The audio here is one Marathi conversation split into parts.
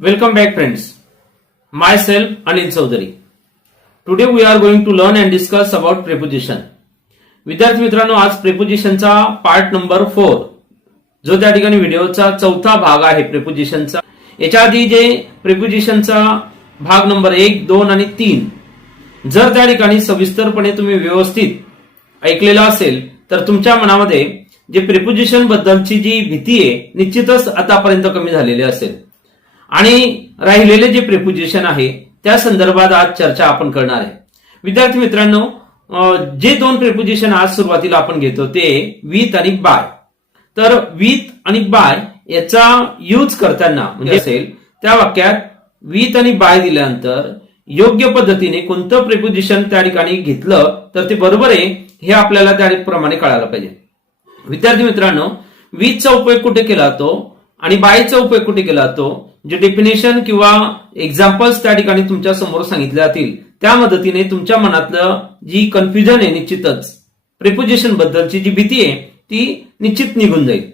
Welcome back friends. Myself Anil Chaudhary. Today we are going to learn and discuss about preposition. विद्यार्थी मित्रांनो, आज प्रेपोजिशनचा पार्ट नंबर 4 जो त्या ठिकाणी व्हिडिओचा चौथा भाग आहे प्रेपोजिशनचा. याच्या आधी जे प्रेपोजिशनचा भाग नंबर 1, 2 आणि 3 जर त्या ठिकाणी सविस्तरपणे तुम्ही व्यवस्थित ऐकलेला असेल तर तुमच्या मनामध्ये जे प्रेपोजिशन बद्दलची जी भीती आहे निश्चितच आतापर्यंत कमी झालेली असेल आणि राहिलेले जे प्रेपोजिशन आहे त्या संदर्भात आज चर्चा आपण करणार आहे. विद्यार्थी मित्रांनो, जे दोन प्रेपोजिशन आज सुरुवातीला आपण घेतो ते विथ आणि बाय. तर विथ आणि बाय याचा यूज करताना म्हणजे असेल त्या वाक्यात विथ आणि बाय दिल्यानंतर योग्य पद्धतीने कोणतं प्रेपोजिशन त्या ठिकाणी घेतलं तर ते बरोबर आहे हे आपल्याला त्याप्रमाणे कळायला पाहिजे. विद्यार्थी मित्रांनो, विथचा उपयोग कुठे केला जातो आणि बायचा उपयोग कुठे केला जातो, जे डेफिनेशन किंवा एक्झाम्पल्स त्या ठिकाणी तुमच्या समोर सांगितले जातील त्या मदतीने तुमच्या मनातलं जी कन्फ्युजन आहे निश्चितच प्रेपोजिशन बद्दलची जी भीती आहे ती निश्चित निघून जाईल.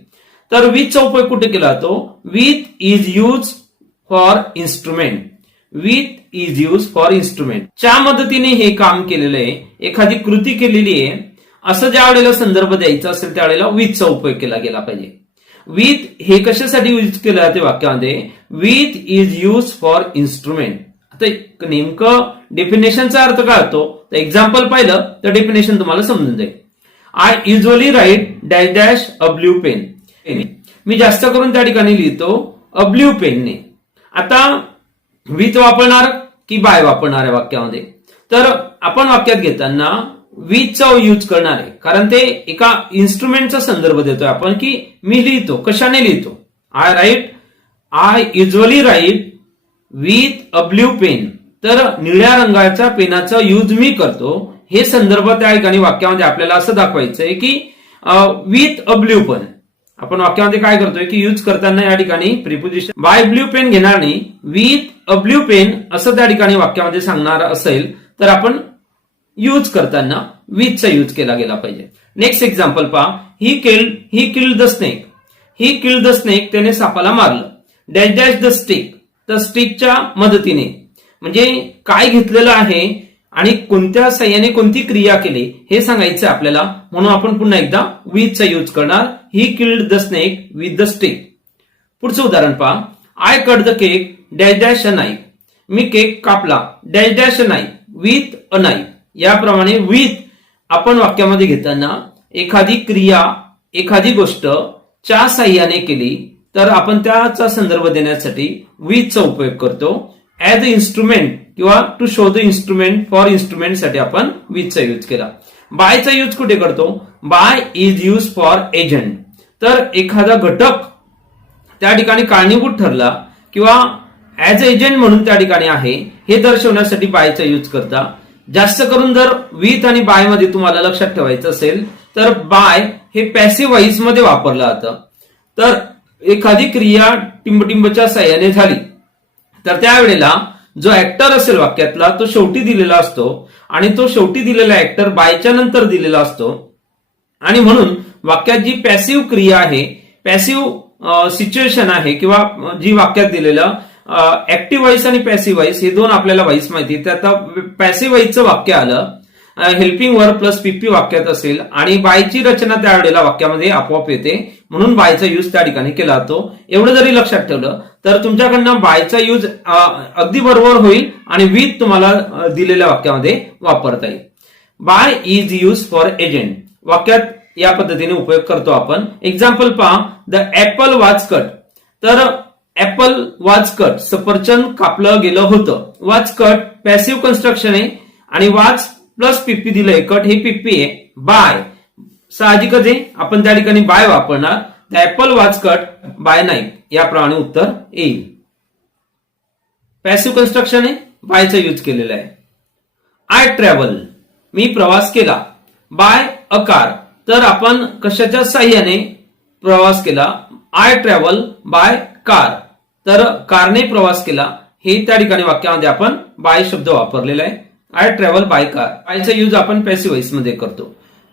तर विथचा उपयोग कुठे केला जातो, with is use for instrument. With is use for instrument च्या मदतीने हे काम केलेलं आहे, एखादी कृती केलेली आहे असं ज्या वेळेला संदर्भ द्यायचा असेल त्यावेळेला विथचा उपयोग केला गेला पाहिजे. विथ हे कशासाठी यूज केलं जाते वाक्यामध्ये, with is use for instrument. आता नेमकं डेफिनेशनचा अर्थ काय होतो तर एक्झाम्पल पाहिलं तर डेफिनेशन तुम्हाला समजून जाईल. I usually write dash dash a blue pen. मी जास्त करून त्या ठिकाणी लिहितो अ ब्ल्यू पेनने. आता विथ वापरणार की बाय वापरणार आहे वाक्यामध्ये, तर आपण वाक्यात घेताना विथचा यूज करणार आहे कारण ते एका इन्स्ट्रुमेंटचा संदर्भ देतोय आपण की मी लिहितो कशाने लिहितो. I usually write with a blue pen. तर निळ्या रंगाच्या पेनाचा यूज मी करतो हे संदर्भ त्या ठिकाणी वाक्यामध्ये आपल्याला असं दाखवायचंय की विथ अ ब्ल्यू पेन. आपण वाक्यामध्ये काय करतोय की यूज करताना या ठिकाणी प्रिपोजिशन बाय ब्ल्यू पेन घेणार नाही, विथ अ ब्ल्यू पेन असं त्या ठिकाणी वाक्यामध्ये सांगणार असेल तर आपण यूज करताना विथचा यूज केला गेला पाहिजे. नेक्स्ट एक्झाम्पल पहा, ही killed the snake. He killed the snake, त्याने सापाला मारलं. Dash dash the stick. तर स्टिकच्या मदतीने म्हणजे काय घेतलेलं आहे आणि कोणत्या साह्याने कोणती क्रिया केली हे सांगायचं आपल्याला, म्हणून आपण पुन्हा एकदा विथचा यूज करणार. He killed the snake with the stick. पुढचं उदाहरण पहा, I cut the cake dash dash a knife. मी केक कापला dash dash a knife with a knife. याप्रमाणे विथ आपण वाक्यामध्ये घेताना एखादी क्रिया एखादी गोष्ट च्या साह्याने केली तर आपण त्याचा संदर्भ देण्यासाठी विथचा उपयोग करतो. ऍज अ इन्स्ट्रुमेंट किंवा to show the instrument for instrument साठी आपण विथचा यूज केला. बायचा यूज कुठे करतो, by is use for agent. तर एखादा घटक त्या ठिकाणी कारणीभूत ठरला किंवा ऍज अ एजंट म्हणून त्या ठिकाणी आहे हे दर्शवण्यासाठी बायचा यूज करता. जास्त करून जर विथ आणि बाय मध्ये तुम्हाला लक्षात ठेवायचं असेल तर बाय हे पॅसिव्ह व्हॉइस मध्ये वापरलं जातं. तर एखादी क्रिया टिंबटिंबच्या साह्याने झाली तर त्यावेळेला जो ऍक्टर असेल वाक्यातला तो शेवटी दिलेला असतो आणि तो शेवटी दिलेला ऍक्टर बायच्या नंतर दिलेला असतो आणि म्हणून वाक्यात जी पॅसिव्ह क्रिया आहे, पॅसिव्ह सिच्युएशन आहे किंवा जी वाक्यात दिलेलं ऍक्टिव्ह व्हॉइस आणि पॅसिव्ह व्हॉइस हे दोन आपल्याला व्हॉइस माहिती. त्यात पॅसिव्ह व्हॉइसचं वाक्य आलं, हेल्पिंग वर्ब प्लस पीपी वाक्यात असेल आणि बायची रचना त्यावेळेला वाक्यामध्ये आपोआप येते म्हणून बायचा यूज त्या ठिकाणी केला जातो. एवढं जरी लक्षात ठेवलं तर तुमच्याकडनं बायचा यूज अगदी बरोबर होईल आणि विथ तुम्हाला दिलेल्या वाक्यामध्ये वापरता येईल. By is use for agent वाक्यात या पद्धतीने उपयोग करतो आपण. एक्झाम्पल पहा, द ऍपल वाज कट. तर ऍपल वाज कट, सफरचंद कापलं गेलं होतं. वाज कट पॅसिव्ह कन्स्ट्रक्शन आहे आणि वाज प्लस पीपी दिलंय, कट हे पीपी आहे. बाय साहजिकच आहे आपण त्या ठिकाणी बाय वापरणार. The apple was cut by knife. याप्रमाणे उत्तर येईल. पॅसिव्ह कन्स्ट्रक्शन आहे, बायचा यूज केलेला आहे. आय ट्रॅव्हल, मी प्रवास केला. बाय अ कार, तर आपण कशाच्या साह्याने प्रवास केला, आय ट्रॅव्हल बाय कार. तर कारने प्रवास केला हे त्या ठिकाणी वाक्यामध्ये आपण बाय शब्द वापरलेला आहे. I travel by car. बायचा यूज आपण पॅसिव्ह व्हॉइस मध्ये करतो.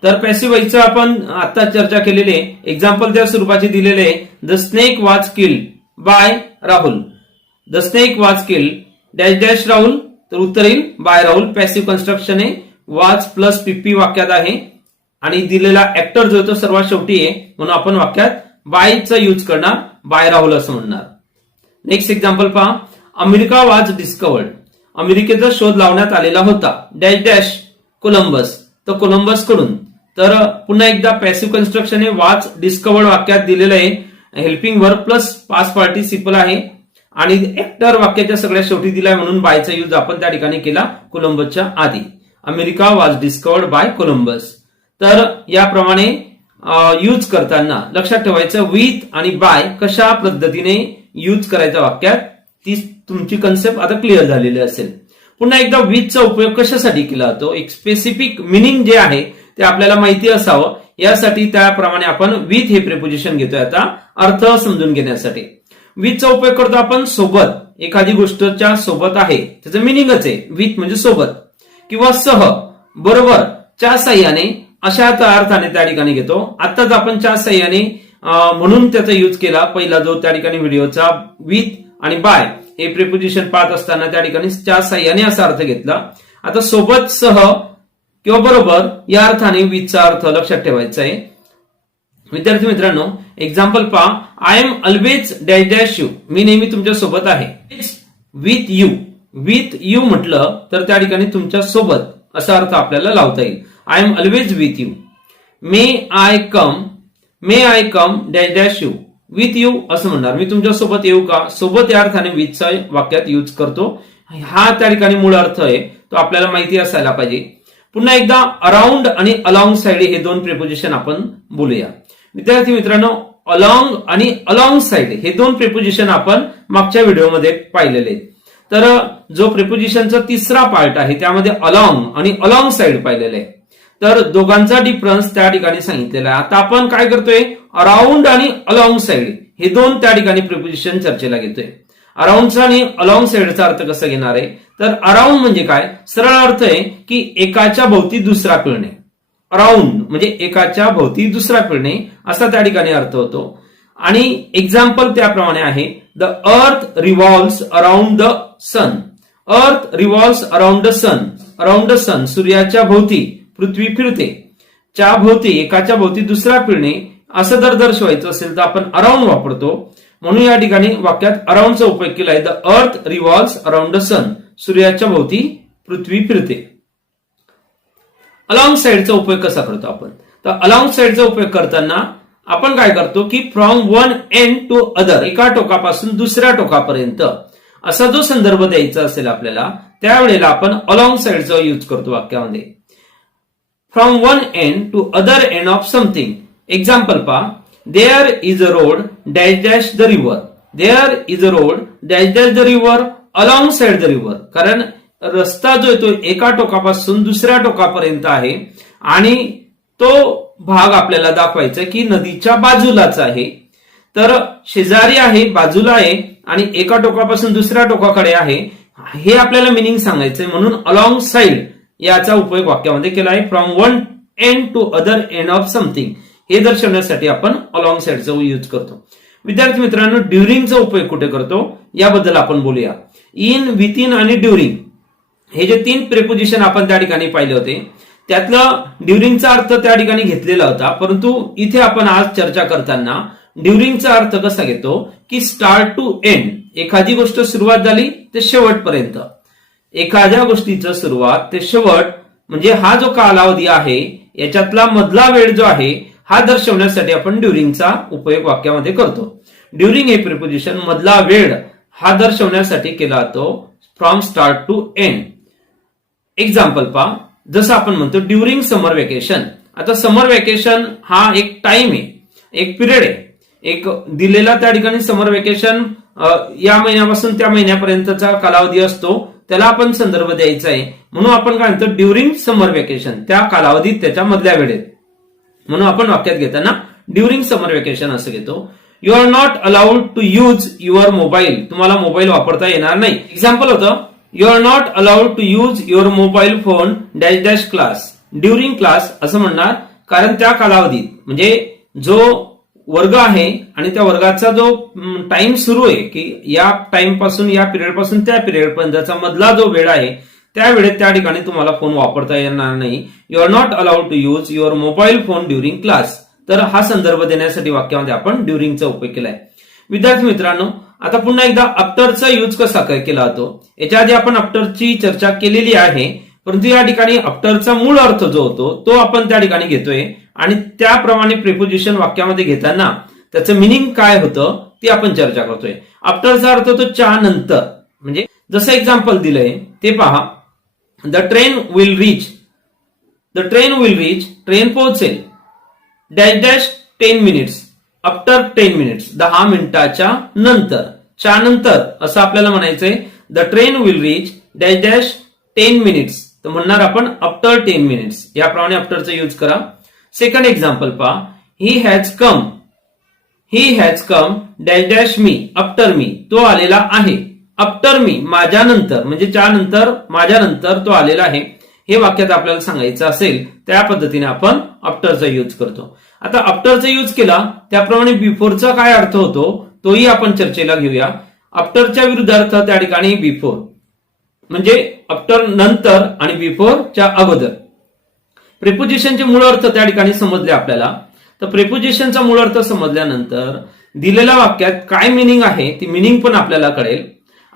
तर पॅसिव्ह व्हॉइसचं आपण आता चर्चा केलेली आहे. एक्झाम्पल त्या स्वरूपाचे दिलेले आहे, the snake was killed by Rahul. The snake was killed dash dash Rahul, तर उत्तर येईल बाय राहुल. पॅसिव्ह कन्स्ट्रक्शन आहे, वॉज प्लस पीपी वाक्यात आहे आणि दिलेला ऍक्टर जो तो सर्वात शेवटी आहे, म्हणून आपण वाक्यात बायचा यूज करणार, बाय राहुल असं म्हणणार. नेक्स्ट एक्झाम्पल पहा. अमेरिका वॉज डिस्कवर्ड, अमेरिकेचा शोध लावण्यात आलेला होता डॅश डॅश कोलंबस, तर कोलंबस कडून. तर पुन्हा एकदा पॅसिव्ह कन्स्ट्रक्शन आहे, वॉज डिस्कवर्ड वाक्यात दिलेलं आहे, helping verb plus past participle आहे आणि ऍक्टर वाक्याच्या सगळ्या शेवटी दिलाय म्हणून बायचा यूज आपण त्या ठिकाणी केला कोलंबसच्या आधी. America was discovered by Columbus. तर याप्रमाणे यूज करताना लक्षात ठेवायचं विथ आणि बाय कशा पद्धतीने यूज करायचा वाक्यात, ती तुमची कन्सेप्ट आता क्लिअर झालेली असेल. पुन्हा एकदा विथचा उपयोग कशासाठी केला जातो, एक स्पेसिफिक मिनिंग जे आहे ते आपल्याला माहिती असावं यासाठी त्याप्रमाणे आपण विथ हे प्रिपोजिशन घेतोय आता अर्थ समजून घेण्यासाठी. विथचा उपयोग करतो आपण सोबत, एखादी गोष्टच्या सोबत आहे त्याचं मिनिंगच आहे विथ म्हणजे सोबत, किंवा सह, बरोबर, च्या साह्याने, अशा अर्थाने त्या ठिकाणी घेतो. आताच आपण च्या साह्याने म्हणून त्याचा यूज केला पहिला जो त्या ठिकाणी व्हिडिओचा विथ आणि बाय हे प्रिपोजिशन पाहत असताना त्या ठिकाणी च्या साह्याने असा अर्थ घेतला. आता सोबत, सह किंवा बरोबर या अर्थाने विथचा अर्थ लक्षात ठेवायचा आहे. विद्यार्थी मित्रांनो, एक्झाम्पल पहा. I am always dash dash you, मी नेहमी तुमच्या सोबत आहे. विथ यू, विथ यू म्हटलं तर त्या ठिकाणी तुमच्या सोबत असा अर्थ आपल्याला लावता येईल. I am always with you. May I come dash dash you, with you असं म्हणणार, मी तुमच्या सोबत येऊ का, सोबत या अर्थाने विथचा वाक्यात यूज करतो. हा त्या ठिकाणी मूळ अर्थ आहे, तो आपल्याला माहिती असायला पाहिजे. पुन्हा एकदा अराउंड आणि अलॉंग साइड हे दोन प्रिपोजिशन आपण बोलूया. विद्यार्थी मित्रांनो, अलॉंग आणि अलॉंग साइड हे दोन प्रिपोजिशन आपण मागच्या व्हिडिओमध्ये पाहिलेले आहेत. तर जो प्रिपोजिशनचा तिसरा पार्ट आहे त्यामध्ये अलॉंग आणि अलॉंग साइड पाहिलेले आहे. तर दोघांचा डिफरन्स त्या ठिकाणी सांगितलेला आहे. आता आपण काय करतोय, अराउंड आणि अलॉंग साइड हे दोन त्या ठिकाणी प्रिपोजिशन चर्चेला घेतोय. अराउंडचा आणि अलॉंग साइडचा अर्थ कसा घेणार आहे, तर अराउंड म्हणजे काय, सरळ अर्थ आहे की एकाच्या भोवती दुसरा फिरणे. अराउंड म्हणजे एकाच्या भोवती दुसरा फिरणे असा त्या ठिकाणी अर्थ होतो. आणि एक्झाम्पल त्याप्रमाणे आहे, the earth revolves around the sun. Earth revolves around the sun, around the sun सूर्याच्या भोवती पृथ्वी फिरते. च्या भोवती, एकाच्या भोवती दुसरा फिरणे असं जर दर्शवायचं असेल तर आपण अराउंड वापरतो. म्हणून या ठिकाणी वाक्यात अराउंडचा उपयोग केला आहे. The earth revolves around the sun, सूर्याच्या भोवती पृथ्वी फिरते. अलॉंग साइडचा उपयोग कसा करतो आपण, तर अलॉंग साइडचा उपयोग करताना आपण काय करतो की from one end to other, एका टोकापासून दुसऱ्या टोकापर्यंत असा जो संदर्भ द्यायचा असेल आपल्याला त्यावेळेला आपण अलॉंग साइडचा यूज करतो वाक्यामध्ये. From one end to other end of something. Example पहा. There is a road dash dash the river. There is a road dash dash the river alongside the river. कारण रस्ता जो आहे तो एका टोकापासून दुसऱ्या टोकापर्यंत आहे आणि तो भाग आपल्याला दाखवायचा की नदीच्या बाजूलाच आहे. तर शेजारी आहे, बाजूला आहे आणि एका टोकापासून दुसऱ्या टोकाकडे आहे, हे आपल्याला मिनिंग सांगायचंय. म्हणून अलॉंग साइड याचा उपयोग वाक्यामध्ये केला आहे. From one end to other end of something हे दर्शवण्यासाठी आपण अलॉंग साइडचा यूज करतो. विद्यार्थी मित्रांनो, ड्युरिंगचा उपयोग कुठे करतो याबद्दल आपण बोलूया. इन, विथिन आणि ड्युरिंग हे जे तीन प्रिपोजिशन आपण त्या ठिकाणी पाहिले होते त्यातलं ड्युरिंगचा अर्थ त्या ठिकाणी घेतलेला होता. परंतु इथे आपण आज चर्चा करताना ड्युरिंगचा अर्थ कसा घेतो की स्टार्ट टू एंड, एखादी गोष्ट सुरुवात झाली ते शेवटपर्यंत, एखाद्या गोष्टीचं सुरुवात ते शेवट म्हणजे हा जो कालावधी आहे याच्यातला मधला वेळ जो आहे हा दर्शवण्यासाठी आपण ड्युरिंगचा उपयोग वाक्यामध्ये करतो. ड्युरिंग हे प्रिपोजिशन मधला वेळ हा दर्शवण्यासाठी केला जातो from start to end. Example पहा. जसं आपण म्हणतो ड्युरिंग समर वेकेशन. आता समर वेकेशन हा एक टाइम आहे, एक पिरियड आहे, एक दिलेला त्या ठिकाणी समर वेकेशन या महिन्यापासून त्या महिन्यापर्यंतचा कालावधी असतो, त्याला आपण संदर्भ द्यायचा आहे. म्हणून आपण काय म्हणतो ड्युरिंग समर वेकेशन, त्या कालावधीत त्याच्या मधल्या वेळेत. म्हणून आपण वाक्यात घेताना ड्युरिंग समर वेकेशन असं घेतो. You are not allowed to use your mobile. तुम्हाला मोबाईल वापरता येणार नाही. एक्झाम्पल होतं you are not allowed to use your mobile phone dash dash class. During class असं म्हणणार कारण त्या कालावधीत म्हणजे जो वर्ग आहे आणि त्या वर्गाचा जो टाइम सुरू आहे की या टाइम पासून या पिरियड पासून त्या पिरियड पर्यंतचा मधला जो वेळ आहे त्या वेळेत त्या ठिकाणी तुम्हाला फोन वापरता येणार नाही. You are not allowed to use your mobile phone during class. तर हा संदर्भ देण्यासाठी वाक्यामध्ये आपण ड्युरिंगचा उपयोग केलाय. विद्यार्थी मित्रांनो, आता पुन्हा एकदा आफ्टरचा यूज कसा केला जातो. याच्या आधी आपण आफ्टरची चर्चा केलेली आहे, परंतु या ठिकाणी आफ्टरचा मूळ अर्थ जो होतो तो आपण त्या ठिकाणी घेतोय आणि त्याप्रमाणे प्रिपोजिशन वाक्यामध्ये घेताना त्याचं मिनिंग काय होतं ती आपण चर्चा करतोय. आफ्टरचा अर्थ होतो च्या नंतर. म्हणजे जसं एक्झाम्पल दिलंय ते पहा. The train will reach. The train will reach. Train पोहोचेल. Dash dash 10 minutes. After 10 minutes. 10 मिनिटाच्या नंतर. च्या नंतर असं आपल्याला म्हणायचंय. The train will reach dash dash 10 minutes. तर म्हणणार आपण आफ्टर 10 मिनिट्स. याप्रमाणे आफ्टरचा यूज करा. सेकंड एक्झाम्पल पहा. He has come. He has come dash dash me. After me. तो आलेला आहे. आफ्टर मी माझ्या नंतर म्हणजे च्या नंतर माझ्या नंतर तो आलेला आहे. हे वाक्यात आपल्याला सांगायचं असेल त्या पद्धतीने आपण आफ्टरचा यूज करतो. आता आफ्टरचा यूज केला त्याप्रमाणे बिफोरचा काय अर्थ होतो तोही आपण चर्चेला घेऊया. आफ्टरच्या विरुद्धार्थ त्या ठिकाणी बिफोर म्हणजे आफ्टर नंतर आणि बिफोरच्या अगोदर. प्रिपोजिशनचे मूळ अर्थ त्या ठिकाणी समजले आपल्याला. तर प्रिपोजिशनचा मूळ अर्थ समजल्यानंतर दिलेल्या वाक्यात काय मिनिंग आहे ती मिनिंग पण आपल्याला कळेल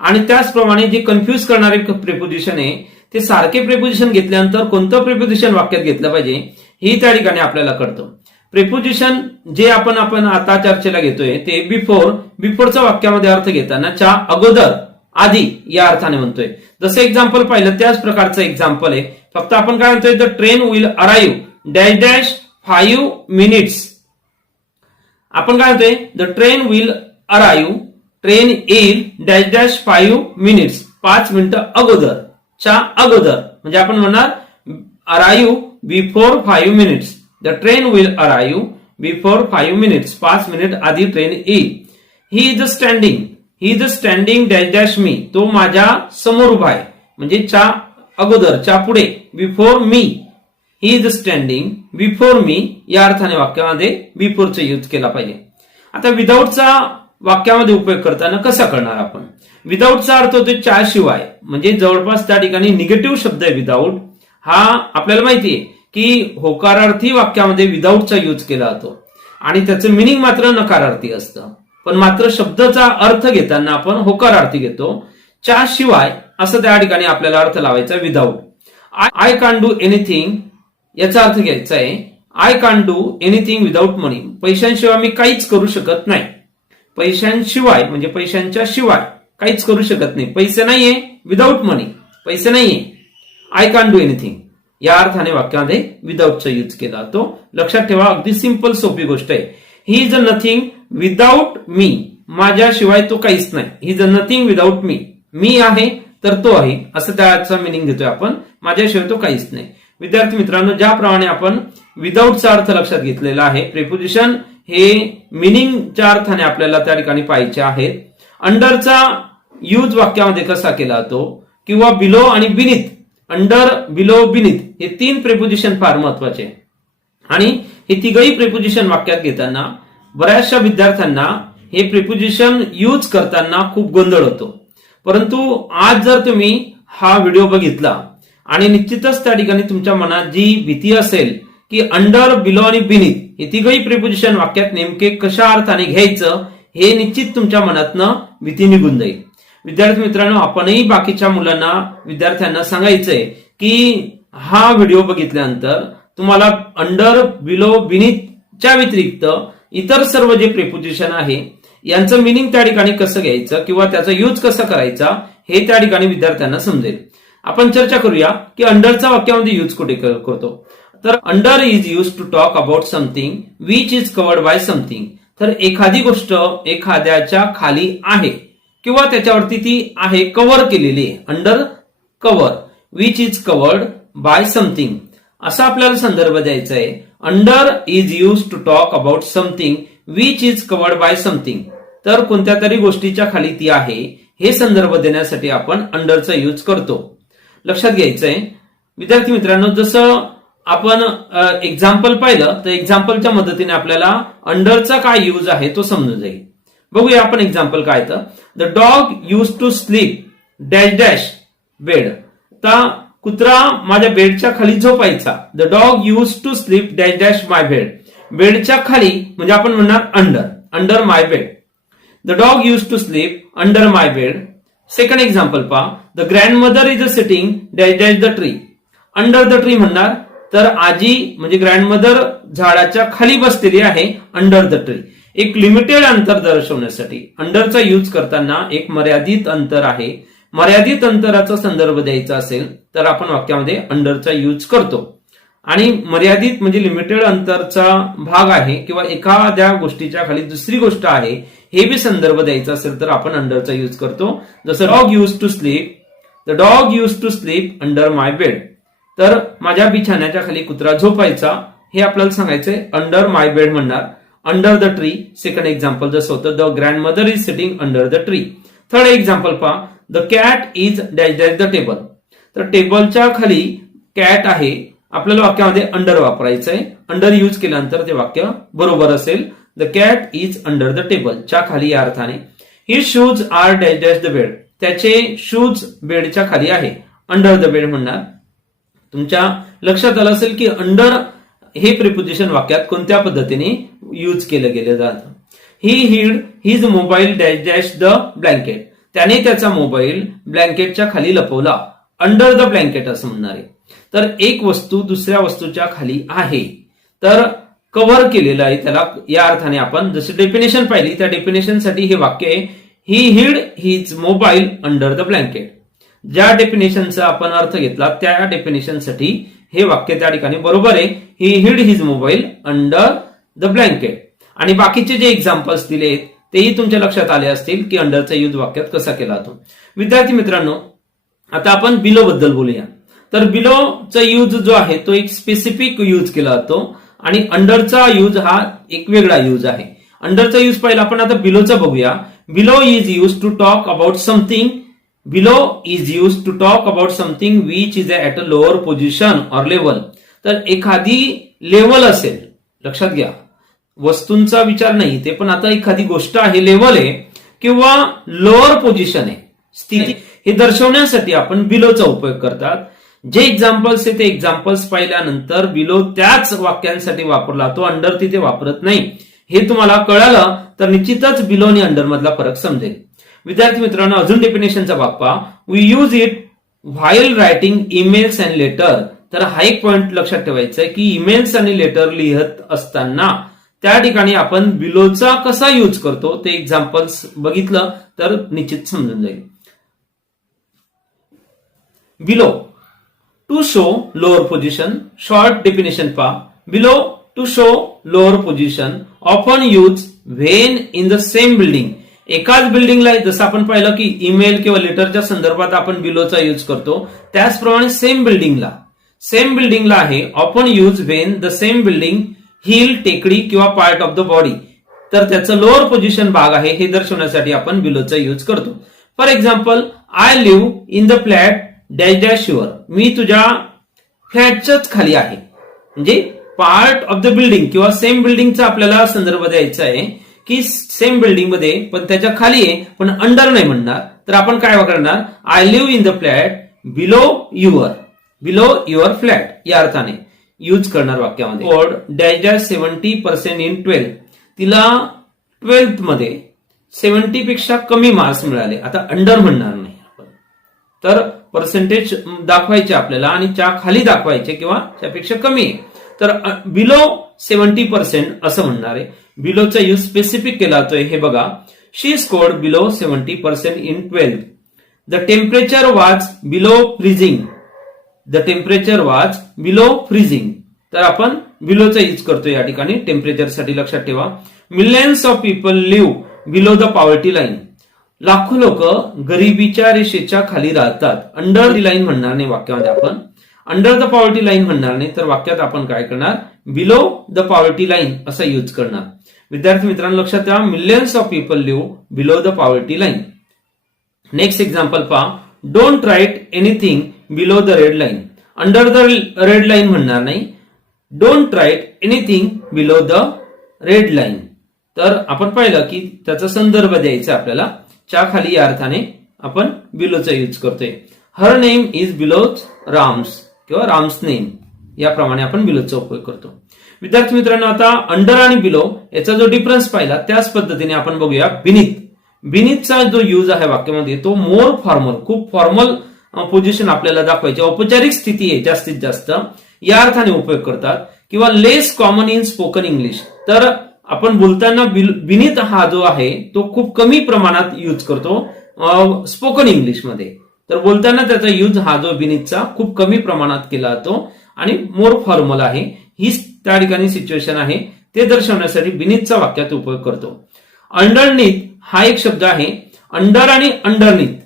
आणि त्याचप्रमाणे जे कन्फ्युज करणारे प्रिपोजिशन आहे ते सारखे प्रिपोजिशन घेतल्यानंतर कोणतं प्रिपोजिशन वाक्यात घेतलं पाहिजे हे त्या ठिकाणी आपल्याला कळतं. प्रिपोजिशन जे आपण आता चर्चेला घेतोय ते बिफोरचा वाक्यामध्ये अर्थ घेताना च्या अगोदर आधी या अर्थाने म्हणतोय. जसं एक्झाम्पल पाहिलं त्याच प्रकारचं एक्झाम्पल आहे. फक्त आपण काय म्हणतोय the train will arrive dash dash 5 minutes. आपण काय म्हणतोय the train will arrive. Train येईल डॅश डॅश 5 मिनिट्स. 5 मिनिटं अगोदर. च्या अगोदर म्हणजे आपण म्हणणार arrive before 5 minutes. The train will arrive before 5 minutes. 5 minute आधी ट्रेन येईल. He is standing. He is standing dash dash me. तो माझ्या समोर उभा आहे म्हणजे च्या अगोदर च्या पुढे. Before me. He is standing before me या अर्थाने वाक्यामध्ये बिफोरचा यूज केला पाहिजे. आता विदाऊटचा वाक्यामध्ये उपयोग करताना कसा करणार आपण. विदाऊटचा अर्थ होतो च्या शिवाय म्हणजे जवळपास त्या ठिकाणी निगेटिव्ह शब्द आहे विदाऊट. हा आपल्याला माहितीये की होकारार्थी वाक्यामध्ये विदाऊटचा यूज केला जातो आणि त्याचं मिनिंग मात्र नकारार्थी असतं. पण मात्र शब्दाचा अर्थ घेताना आपण होकारार्थी घेतो. च्या शिवाय असं त्या ठिकाणी आपल्याला अर्थ लावायचा without. I can do anything याचा अर्थ घ्यायचा आहे I can do anything without money. पैशांशिवाय मी काहीच करू शकत नाही. पैशांशिवाय म्हणजे पैशांच्या शिवाय काहीच करू शकत नाही. पैसे नाहीये विदाऊट मनी. पैसे नाहीये. आय कॅन डू एनिथिंग या अर्थाने वाक्यामध्ये विदाऊटचा यूज केला जातो. लक्षात ठेवा अगदी सिंपल सोपी गोष्ट आहे. He is a nothing without me. माझ्याशिवाय तो काहीच नाही. He is a nothing without me. मी आहे तर तो आहे असं त्याचा मिनिंग देतोय आपण. माझ्याशिवाय तो काहीच नाही. विद्यार्थी मित्रांनो, ज्याप्रमाणे आपण विदाऊटचा अर्थ लक्षात घेतलेला आहे. प्रिपोजिशन हे मिनिंगच्या अर्थाने आपल्याला त्या ठिकाणी पाहायचे आहेत. अंडरचा यूज वाक्यामध्ये कसा केला जातो किंवा बिलो आणि बिनिथ. अंडर बिलो बिनिथ हे 3 प्रिपोजिशन फार महत्वाचे आणि हे तिघही प्रिपोजिशन वाक्यात घेताना बऱ्याचशा विद्यार्थ्यांना हे प्रिपोजिशन यूज करताना खूप गोंधळ होतो. परंतु आज जर तुम्ही हा व्हिडिओ बघितला आणि निश्चितच त्या ठिकाणी तुमच्या मनात जी भीती असेल की अंडर बिलो आणि बिनिथ हे तिघही प्रिपोजिशन वाक्यात नेमके कशा अर्थाने घ्यायचं हे निश्चित तुमच्या मनातनं भीती निघून जाईल. विद्यार्थी मित्रांनो, आपणही बाकीच्या मुलांना विद्यार्थ्यांना सांगायचंय की हा व्हिडिओ बघितल्यानंतर तुम्हाला अंडर बिलो बिनिथच्या व्यतिरिक्त इतर सर्व जे प्रिपोजिशन आहे यांचं मिनिंग त्या ठिकाणी कसं घ्यायचं किंवा त्याचा यूज कसा करायचा हे त्या ठिकाणी विद्यार्थ्यांना समजेल. आपण चर्चा करूया की अंडरचा वाक्यामध्ये यूज कुठे करतो. तर under is use to talk about something which is covered by something. तर एखादी गोष्ट एखाद्याच्या खाली आहे किंवा त्याच्यावरती ती आहे कव्हर केलेली आहे. Under cover which is covered by something असा आपल्याला संदर्भ द्यायचा आहे. Under is use to talk about something which is covered by something. तर कोणत्या तरी गोष्टीच्या खाली ती आहे हे संदर्भ देण्यासाठी आपण अंडरचा यूज करतो. लक्षात घ्यायचंय विद्यार्थी मित्रांनो, जसं आपण एक्झाम्पल पाहिलं तर एक्झाम्पलच्या मदतीने आपल्याला अंडरचा काय यूज आहे तो समजून जाईल. बघूया आपण एक्झाम्पल काय तर the dog use to sleep dash dash bed. आता कुत्रा माझ्या बेडच्या खाली झोपायचा. The dog use to sleep dash dash my bed. बेडच्या खाली म्हणजे आपण म्हणणार under my bed. The dog use to sleep under my bed. Second example पहा. The grandmother is sitting dash dash the tree. Under the tree म्हणणार तर आजी म्हणजे ग्रँडमदर झाडाच्या खाली बसलेली आहे अंडर द ट्री. एक लिमिटेड अंतर दर्शवण्यासाठी अंडरचा यूज करताना एक मर्यादित अंतर आहे. मर्यादित अंतराचा संदर्भ द्यायचा असेल तर आपण वाक्यामध्ये अंडरचा यूज करतो. आणि मर्यादित म्हणजे लिमिटेड अंतरचा भाग आहे किंवा एखाद्या गोष्टीच्या खाली दुसरी गोष्ट आहे हे बी संदर्भ द्यायचा असेल तर आपण अंडरचा यूज करतो. जसं dog use to sleep. The dog use to sleep under my bed. तर माझ्या बिछाण्याच्या खाली कुत्रा झोपायचा हे आपल्याला सांगायचंय. अंडर माय बेड म्हणणार. Under the tree second example जसं होतं the grandmother is sitting under the tree. Third example पहा. The cat is dash dash the table. तर टेबलच्या खाली कॅट आहे. आपल्याला वाक्यामध्ये अंडर वापरायचंय. अंडर यूज केल्यानंतर ते वाक्य बरोबर असेल. The cat is under the table च्या खाली या अर्थाने. His shoes are dash dash the bed. त्याचे शूज बेडच्या खाली आहे. अंडर द बेड म्हणणार. तुमच्या लक्षात आलं असेल की अंडर हे प्रिपोजिशन वाक्यात कोणत्या पद्धतीने यूज केलं गेलं जातं. ही हिड his mobile dash dash the blanket. त्याने त्याचा मोबाईल ब्लँकेटच्या खाली लपवला. अंडर द ब्लँकेट असं म्हणणार आहे. तर एक वस्तू दुसऱ्या वस्तूच्या खाली आहे तर कव्हर केलेलं आहे त्याला. या अर्थाने आपण जशी डेफिनेशन पाहिली त्या डेफिनेशनसाठी हे वाक्य आहे. ही हिड his mobile under the blanket. ज्या डेफिनेशनचा आपण अर्थ घेतला त्या डेफिनेशनसाठी हे वाक्य त्या ठिकाणी बरोबर आहे. ही हिड his mobile under the blanket. आणि बाकीचे जे एक्झाम्पल्स दिले तेही तुमच्या लक्षात आले असतील की अंडरचा यूज वाक्यात कसा केला जातो. विद्यार्थी मित्रांनो आता आपण बिलो बद्दल बोलूया. तर बिलोचा यूज जो आहे तो एक स्पेसिफिक यूज केला जातो आणि अंडरचा यूज हा एक वेगळा यूज आहे. अंडरचा यूज पाहिला आपण आता बिलोचा बघूया. Below is use to talk about something. Below is used to talk about something which is at a lower position or level. तर एखादी लेवल असेल, लक्षात घ्या वस्तूंचा विचार नाही ते, पण आता एखादी गोष्ट आहे, लेवल आहे किंवा लोअर पोझिशन आहे, स्थिती, हे दर्शवण्यासाठी आपण बिलोचा उपयोग करतात. जे एक्झाम्पल्स आहे ते एक्झाम्पल्स पाहिल्यानंतर बिलो त्याच वाक्यांसाठी वापरला, तो अंडर तिथे वापरत नाही. हे तुम्हाला कळालं तर निश्चितच बिलो आणि अंडर मधला फरक समजेल. विद्यार्थी मित्रांनो अजून डेफिनेशनचा भाग पहा. We use it while writing emails and letter. तर हा एक पॉइंट लक्षात ठेवायचा आहे की ईमेल्स आणि लेटर लिहत असताना त्या ठिकाणी आपण बिलोचा कसा यूज करतो ते एक्झाम्पल्स बघितलं तर निश्चित समजून जाईल. Below to show lower position. Short definition पहा. Below to show lower position often use when in the same building. एकाच बिल्डिंगला जसं आपण पाहिलं की ईमेल किंवा लेटरच्या संदर्भात आपण बिलोचा यूज करतो त्याचप्रमाणे सेम बिल्डिंगला आहे. Often use when the same building hill टेकडी किंवा पार्ट ऑफ द बॉडी. तर त्याचं लोअर पोझिशन भाग आहे हे दर्शवण्यासाठी आपण बिलोचा यूज करतो. For example I live in the flat dash dash your. मी तुझ्या फ्लॅटच्याच खाली आहे. म्हणजे पार्ट ऑफ द बिल्डिंग किंवा सेम बिल्डिंगचा आपल्याला संदर्भ द्यायचा आहे की सेम बिल्डिंग मध्ये पण त्याच्या खाली आहे पण अंडर नाही म्हणणार. तर आपण काय करणार, I live in the flat below your flat या अर्थाने यूज करणार वाक्यामध्ये. Word dash dash 70% in 12. तिला 12th मध्ये 70 पेक्षा कमी मार्क्स मिळाले. आता अंडर म्हणणार नाही आपण, तर पर्सेंटेज दाखवायचे आपल्याला आणि च्या खाली दाखवायचे किंवा त्यापेक्षा कमी आहे. तर बिलो 70% असं म्हणणार आहे. बिलोचा यूज स्पेसिफिक केला जातोय हे बघा. She scored below 70% in 12th. The temperature was below freezing. तर आपण बिलोचा यूज करतो या ठिकाणी टेम्परेचर साठी. लक्षात ठेवा. Millions of people live below the poverty line. लाखो लोक गरिबीच्या रेषेच्या खाली राहतात. अंडर द लाईन म्हणणार नाही वाक्यामध्ये आपण. अंडर द पॉवर्टी लाईन म्हणणार नाही तर वाक्यात आपण काय करणार, बिलो द पॉवर्टी लाईन असा यूज करणार. विद्यार्थी मित्रांनो लक्षात ठेवा. Millions of people live below the poverty line. Next example पहा. Don't write anything below the red line. Under the red line म्हणणार नाही don't write anything below the red line. तर आपण पाहिलं की त्याचा संदर्भ द्यायचा आपल्याला. च्या खाली या अर्थाने आपण बिलोचा यूज करतोय. Her name is below Ram's किंवा राम्स नेम याप्रमाणे आपण बिलोचा उपयोग करतो. विद्यार्थी मित्रांनो, आता अंडर आणि बिलो याचा जो डिफरन्स पाहिला त्याच पद्धतीने आपण बघूया बिनीथ. बिनीथचा जो यूज आहे वाक्यामध्ये तो मोर फॉर्मल, खूप फॉर्मल पोझिशन आपल्याला दाखवायची, औपचारिक स्थिती आहे जास्तीत जास्त या अर्थाने उपयोग करतात. किंवा लेस कॉमन इन स्पोकन इंग्लिश, तर आपण बोलताना बिनीथ हा जो आहे तो खूप कमी प्रमाणात यूज करतो स्पोकन इंग्लिशमध्ये. तर बोलताना त्याचा यूज हा जो बिनीथचा खूप कमी प्रमाणात केला जातो आणि मोर फॉर्मल आहे. हीच त्या ठिकाणी सिच्युएशन आहे, ते दर्शवण्यासाठी बिनीथचा वाक्यात उपयोग करतो. अंडरनीथ हा एक शब्द आहे. अंडर आणि अंडरनीथ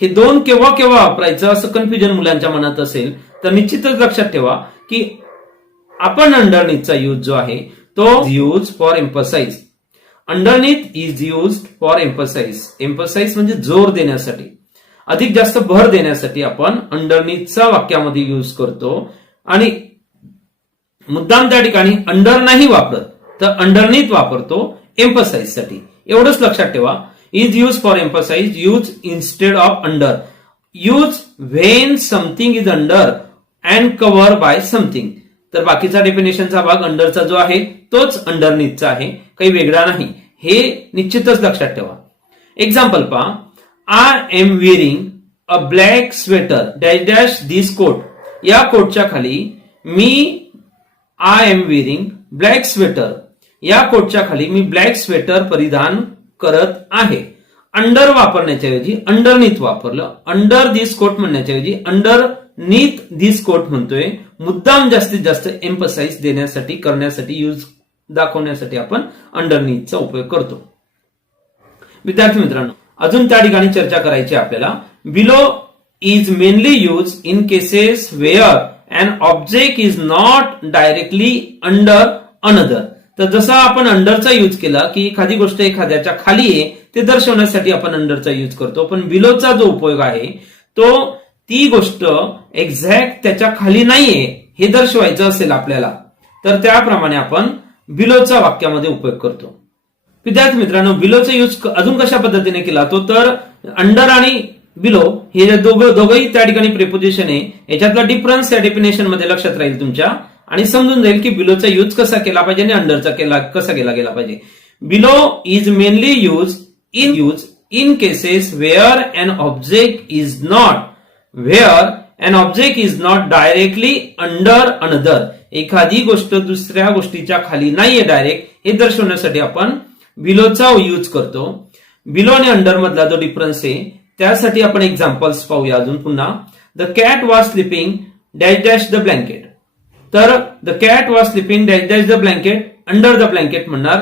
हे दोन केव्हा केव्हा वापरायचं असं कन्फ्युजन मुलांच्या मनात असेल तर निश्चितच लक्षात ठेवा की आपण अंडरनीथचा यूज जो आहे तो use for emphasize. Underneath is use for emphasize. Emphasize म्हणजे जोर देण्यासाठी, अधिक जास्त भर देण्यासाठी आपण अंडरनीथचा वाक्यामध्ये यूज करतो. आणि मुद्दाम त्या ठिकाणी अंडर नाही वापरत तर अंडरनीथ वापरतो एम्फसाइज साठी. एवढंच लक्षात ठेवा. Is use for emphasize, use instead of under, use when something is under and cover by something. तर बाकीचा डेफिनेशनचा भाग अंडरचा जो आहे तोच अंडरनीथचा आहे, काही वेगळा नाही, हे निश्चितच लक्षात ठेवा. एक्झाम्पल पहा. I am wearing a black sweater dash dash this coat. या कोटच्या खाली मी I am wearing black sweater, या कोटच्या खाली मी ब्लॅक स्वेटर परिधान करत आहे. अंडर वापरण्याच्या ऐवजी अंडरनीथ वापरलं. अंडर दिस कोट म्हणण्याच्या ऐवजी अंडरनीथ दिस कोट म्हणतोय. मुद्दाम जास्तीत जास्त एम्फसाइज देण्यासाठी, करण्यासाठी, यूज दाखवण्यासाठी आपण अंडरनीथचा उपयोग करतो. विद्यार्थी मित्रांनो, अजून त्या ठिकाणी चर्चा करायची आपल्याला. Below is mainly use in cases where an object is not directly under another. तर जसा आपण अंडरचा यूज केला की एखादी गोष्ट एखाद्याच्या खाली आहे ते दर्शवण्यासाठी आपण अंडरचा यूज करतो, पण बिलोचा जो उपयोग आहे तो ती गोष्ट एक्झॅक्ट त्याच्या खाली नाहीये हे दर्शवायचं असेल आपल्याला तर त्याप्रमाणे आपण बिलोचा वाक्यामध्ये उपयोग करतो. विद्यार्थी मित्रांनो, बिलोचा यूज अजून कशा पद्धतीने केला तो तर अंडर आणि बिलो हे दोघंही त्या ठिकाणी प्रिपोजिशन आहे. याच्यातला डिफरन्स या डेफिनेशन मध्ये लक्षात राहील तुमच्या आणि समजून जाईल की बिलोचा यूज कसा केला पाहिजे आणि अंडरचा कसा केला गेला पाहिजे. Below is mainly use in cases where an object is not directly under another. एखादी गोष्ट दुसऱ्या गोष्टीच्या खाली नाहीये डायरेक्ट हे दर्शवण्यासाठी आपण बिलोचा यूज करतो. बिलो आणि अंडर मधला जो डिफरन्स आहे त्यासाठी आपण एक्झाम्पल्स पाहूया अजून पुन्हा. The cat was sleeping dash dash the blanket. तर the cat was sleeping dash dash the blanket, under the blanket म्हणणार.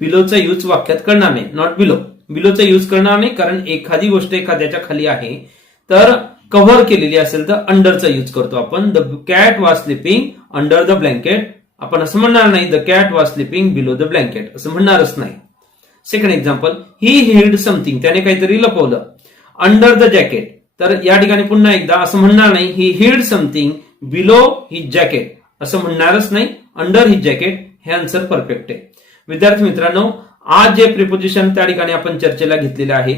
बिलोचा यूज वाक्यात करणार नाही, नॉट बिलो. बिलोचा यूज करणार नाही कारण एखादी गोष्ट एखाद्याच्या खाली आहे तर कव्हर केलेली असेल तर अंडरचा यूज करतो आपण. The cat was sleeping under the blanket आपण असं म्हणणार नाही. The cat was sleeping below the blanket असं म्हणणारच नाही. Second example. ही हिड समथिंग, त्याने काहीतरी लपवलं. अंडर द जॅकेट, तर या ठिकाणी पुन्हा एकदा असं म्हणणार नाही ही हिड समथिंग बिलो हिज जॅकेट असं म्हणणारच नाही. अंडर हिज जॅकेट हे आन्सर परफेक्ट आहे. विद्यार्थी मित्रांनो, आज जे प्रिपोजिशन त्या ठिकाणी आपण चर्चेला घेतलेले आहे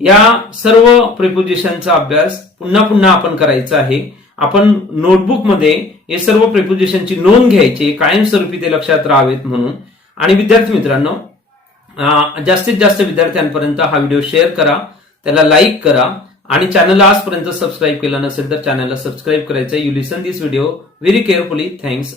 या सर्व प्रिपोजिशनचा अभ्यास पुन्हा पुन्हा आपण करायचा आहे. आपण नोटबुकमध्ये हे सर्व प्रिपोजिशनची नोंद घ्यायची, कायमस्वरूपी ते लक्षात राहावेत म्हणून. आणि विद्यार्थी मित्रांनो, जास्तीत जास्त विद्यार्थ्यांपर्यंत हा व्हिडिओ शेअर करा, त्याला लाईक करा आणि चॅनलला आजपर्यंत सबस्क्राईब केलं नसेल तर चॅनलला सबस्क्राईब करायचं. You listen this video very carefully. Thanks.